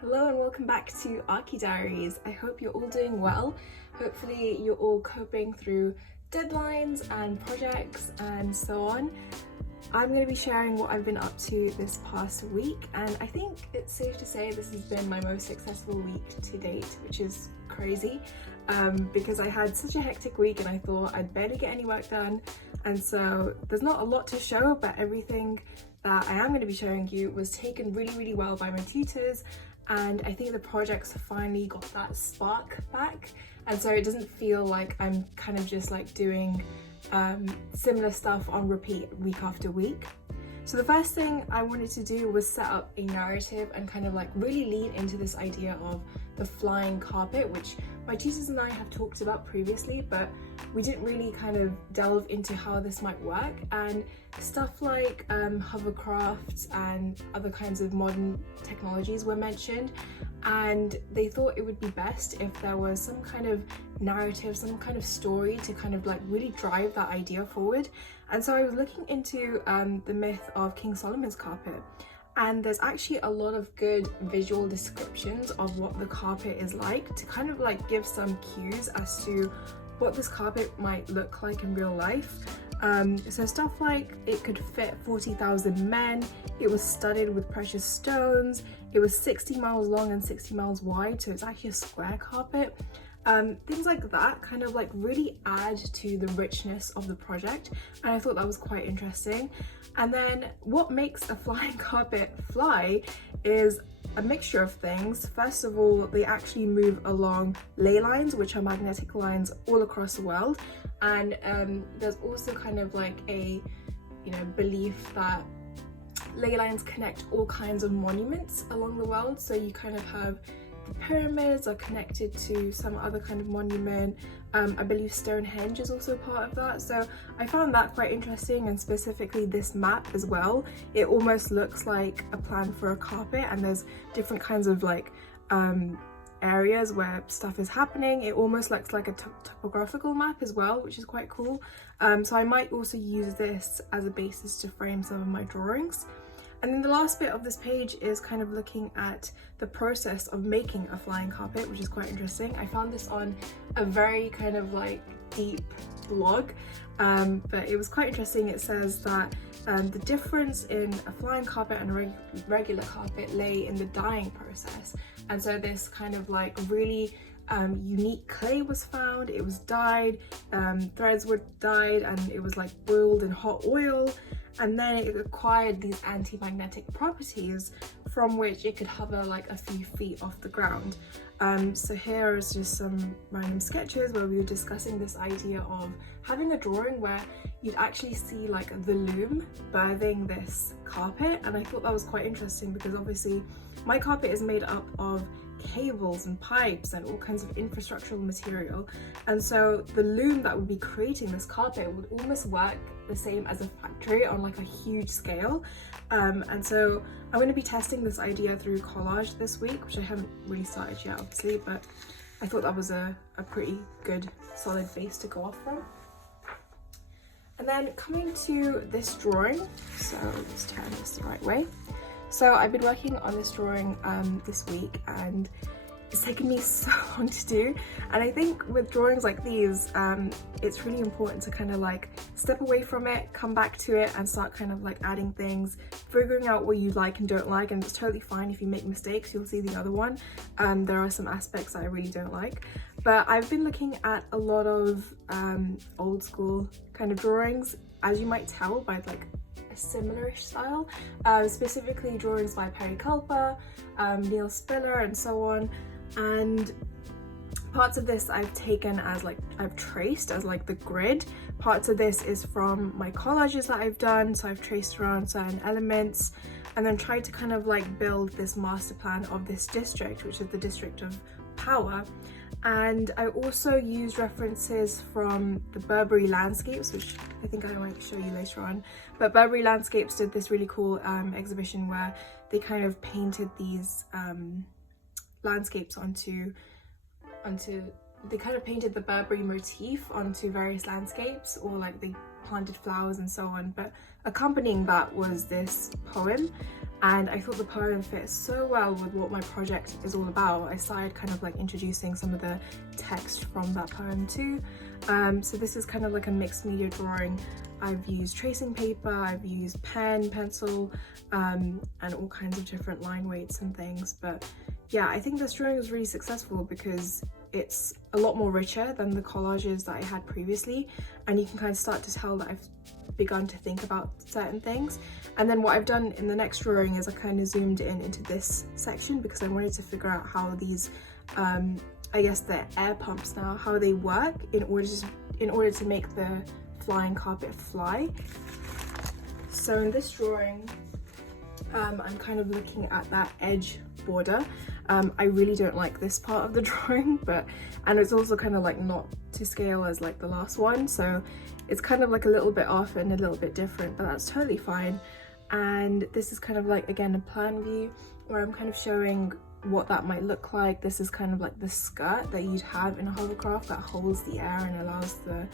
Hello and welcome back to Archi Diaries. I hope you're all doing well. Hopefully you're all coping through deadlines and projects and so on. I'm going to be sharing what I've been up to this past week, and I think it's safe to say this has been my most successful week to date, which is crazy because I had such a hectic week and I thought I'd barely get any work done, and so there's not a lot to show, but everything that I am going to be showing you was taken really well by my tutors, and I think the projects finally got that spark back, and so it doesn't feel like I'm kind of just like doing similar stuff on repeat week after week. So the first thing I wanted to do was set up a narrative and kind of like really lean into this idea of the flying carpet, which my tutors and I have talked about previously, but we didn't really kind of delve into how this might work. And stuff like hovercrafts and other kinds of modern technologies were mentioned, and they thought it would be best if there was some kind of narrative, some kind of story to kind of like really drive that idea forward. And so I was looking into the myth of King Solomon's carpet, and there's actually a lot of good visual descriptions of what the carpet is like to kind of like give some cues as to what this carpet might look like in real life. So stuff like it could fit 40,000 men, it was studded with precious stones, it was 60 miles long and 60 miles wide, so it's actually a square carpet. Things like that kind of like really add to the richness of the project, and I thought that was quite interesting. And then what makes a flying carpet fly is a mixture of things. First of all, they actually move along ley lines, which are magnetic lines all across the world, and there's also kind of like a belief that ley lines connect all kinds of monuments along the world. So you kind of have the pyramids are connected to some other kind of monument. I believe Stonehenge is also part of that, so I found that quite interesting, and specifically this map as well. It almost looks like a plan for a carpet, and there's different kinds of like areas where stuff is happening. It almost looks like a topographical map as well, which is quite cool. So I might also use this as a basis to frame some of my drawings. And then the last bit of this page is kind of looking at the process of making a flying carpet, which is quite interesting. I found this on a very kind of like deep blog, but it was quite interesting. It says that the difference in a flying carpet and a regular carpet lay in the dyeing process. And so this kind of like really unique clay was found, it was dyed, threads were dyed, and it was like boiled in hot oil, and then it acquired these anti-magnetic properties from which it could hover like a few feet off the ground. So here is just some random sketches where we were discussing this idea of having a drawing where you'd actually see like the loom birthing this carpet, and I thought that was quite interesting because obviously my carpet is made up of cables and pipes and all kinds of infrastructural material, and so the loom that would be creating this carpet would almost work the same as a factory on like a huge scale. And so I'm going to be testing this idea through collage this week, which I haven't really started yet obviously, but I thought that was a pretty good solid base to go off from. And then coming to this drawing, so let's turn this the right way. So I've been working on this drawing this week, and it's taken me so long to do. And I think with drawings like these, it's really important to kind of like step away from it, come back to it, and start kind of like adding things, figuring out what you like and don't like. And it's totally fine if you make mistakes. You'll see the other one. There are some aspects that I really don't like. But I've been looking at a lot of old school kind of drawings, as you might tell by like a similar-ish style, specifically drawings by Perry Culper, Neil Spiller, and so on. And parts of this I've taken as like I've traced as like the grid. Parts of this is from my collages that I've done, so I've traced around certain elements and then tried to kind of like build this master plan of this district, which is the district of power. And I also used references from the Burberry Landscapes, which I think I might show you later on. But Burberry Landscapes did this really cool exhibition where they kind of painted these landscapes onto they kind of painted the Burberry motif onto various landscapes, or like they planted flowers and so on, but accompanying that was this poem, and I thought the poem fit so well with what my project is all about. I started kind of like introducing some of the text from that poem too. So this is kind of like a mixed media drawing. I've used tracing paper, I've used pen, pencil, and all kinds of different line weights and things. But yeah, I think this drawing was really successful because it's a lot more richer than the collages that I had previously, and you can kind of start to tell that I've begun to think about certain things. And then what I've done in the next drawing is I kind of zoomed in into this section because I wanted to figure out how these I guess the air pumps now, how they work in order to make the flying carpet fly. So in this drawing, I'm kind of looking at that edge border. I really don't like this part of the drawing, and it's also kind of like not to scale as like the last one, so it's kind of like a little bit off and a little bit different, but that's totally fine. And this is kind of like, again, a plan view where I'm kind of showing what that might look like. This is kind of like the skirt that you'd have in a hovercraft that holds the air and allows the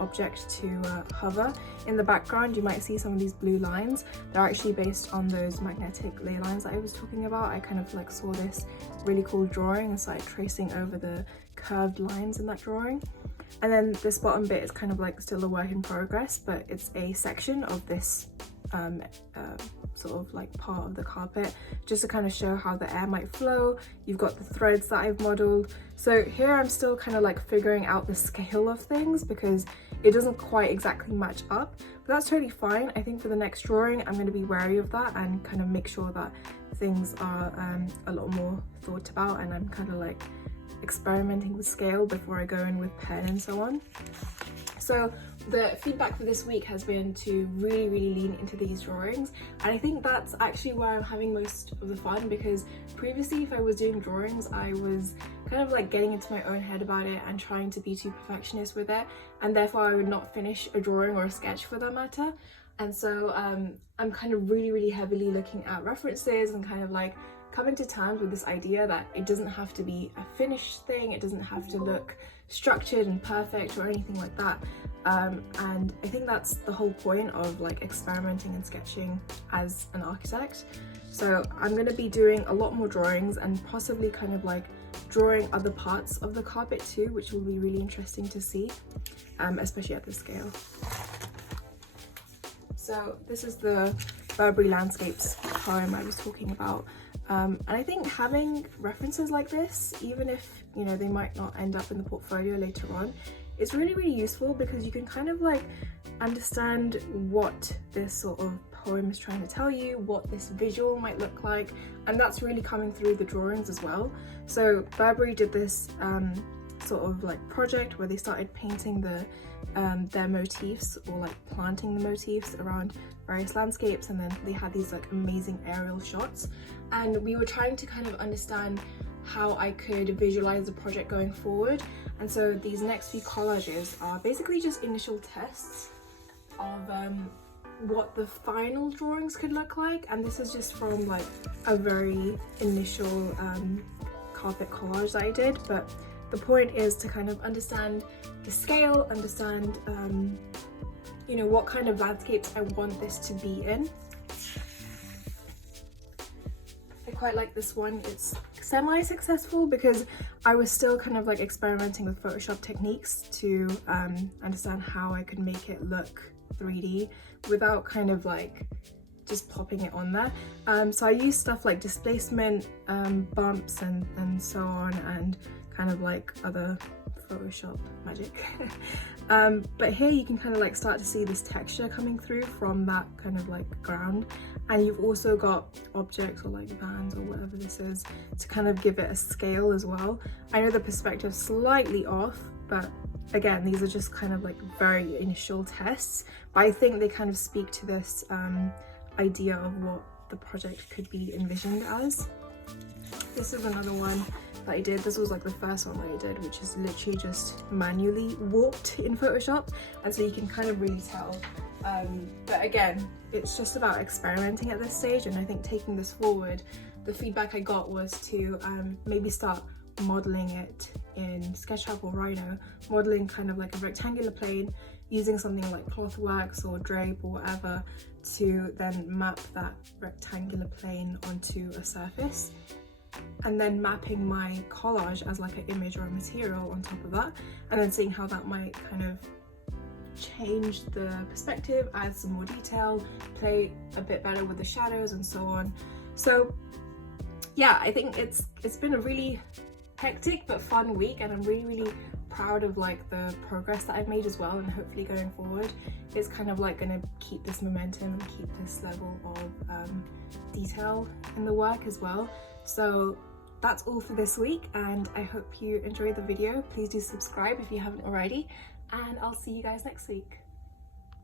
object to hover. In the background you might see some of these blue lines. They're actually based on those magnetic ley lines that I was talking about. I kind of like saw this really cool drawing and started tracing over the curved lines in that drawing. And then this bottom bit is kind of like still a work in progress, but it's a section of this sort of like part of the carpet, just to kind of show how the air might flow. You've got the threads that I've modeled. So here I'm still kind of like figuring out the scale of things because it doesn't quite exactly match up, but that's totally fine. I think for the next drawing I'm going to be wary of that and kind of make sure that things are a lot more thought about, and I'm kind of like experimenting with scale before I go in with pen and so on. So the feedback for this week has been to really lean into these drawings, and I think that's actually where I'm having most of the fun, because previously if I was doing drawings I was kind of like getting into my own head about it and trying to be too perfectionist with it, and therefore I would not finish a drawing or a sketch for that matter. And so I'm kind of really heavily looking at references and kind of like coming to terms with this idea that it doesn't have to be a finished thing, it doesn't have to look structured and perfect or anything like that. And I think that's the whole point of like experimenting and sketching as an architect. So I'm going to be doing a lot more drawings and possibly kind of like drawing other parts of the carpet too, which will be really interesting to see, especially at this scale. So this is the Burberry Landscapes poem I was talking about. And I think having references like this, even if, you know, they might not end up in the portfolio later on, it's really useful because you can kind of like understand what this sort of poem is trying to tell you, what this visual might look like, and that's really coming through the drawings as well. So Burberry did this sort of like project where they started painting their motifs, or like planting the motifs around various landscapes, and then they had these like amazing aerial shots, and we were trying to kind of understand how I could visualize the project going forward. And so these next few collages are basically just initial tests of what the final drawings could look like, and this is just from like a very initial carpet collage that I did. But the point is to kind of understand the scale, understand you know, what kind of landscapes I want this to be in. I quite like this one. It's semi-successful because I was still kind of like experimenting with Photoshop techniques to understand how I could make it look 3D without kind of like just popping it on there. So I used stuff like displacement, bumps and so on, and kind of like other Photoshop magic. But here you can kind of like start to see this texture coming through from that kind of like ground, and you've also got objects or like vans or whatever this is to kind of give it a scale as well. I know the perspective's slightly off, but again, these are just kind of like very initial tests, but I think they kind of speak to this idea of what the project could be envisioned as. This is another one that I did. This was like the first one that I did, which is literally just manually warped in Photoshop, and so you can kind of really tell. But again, it's just about experimenting at this stage, and I think taking this forward, the feedback I got was to maybe start modeling it in SketchUp or Rhino, modeling kind of like a rectangular plane, using something like cloth wax or drape or whatever to then map that rectangular plane onto a surface, and then mapping my collage as like an image or a material on top of that, and then seeing how that might kind of change the perspective, add some more detail, play a bit better with the shadows and so on. So yeah, I think it's been a really hectic but fun week, and I'm really proud of like the progress that I've made as well, and hopefully going forward it's kind of like gonna keep this momentum and keep this level of detail in the work as well. So that's all for this week, and I hope you enjoyed the video. Please do subscribe if you haven't already, and I'll see you guys next week.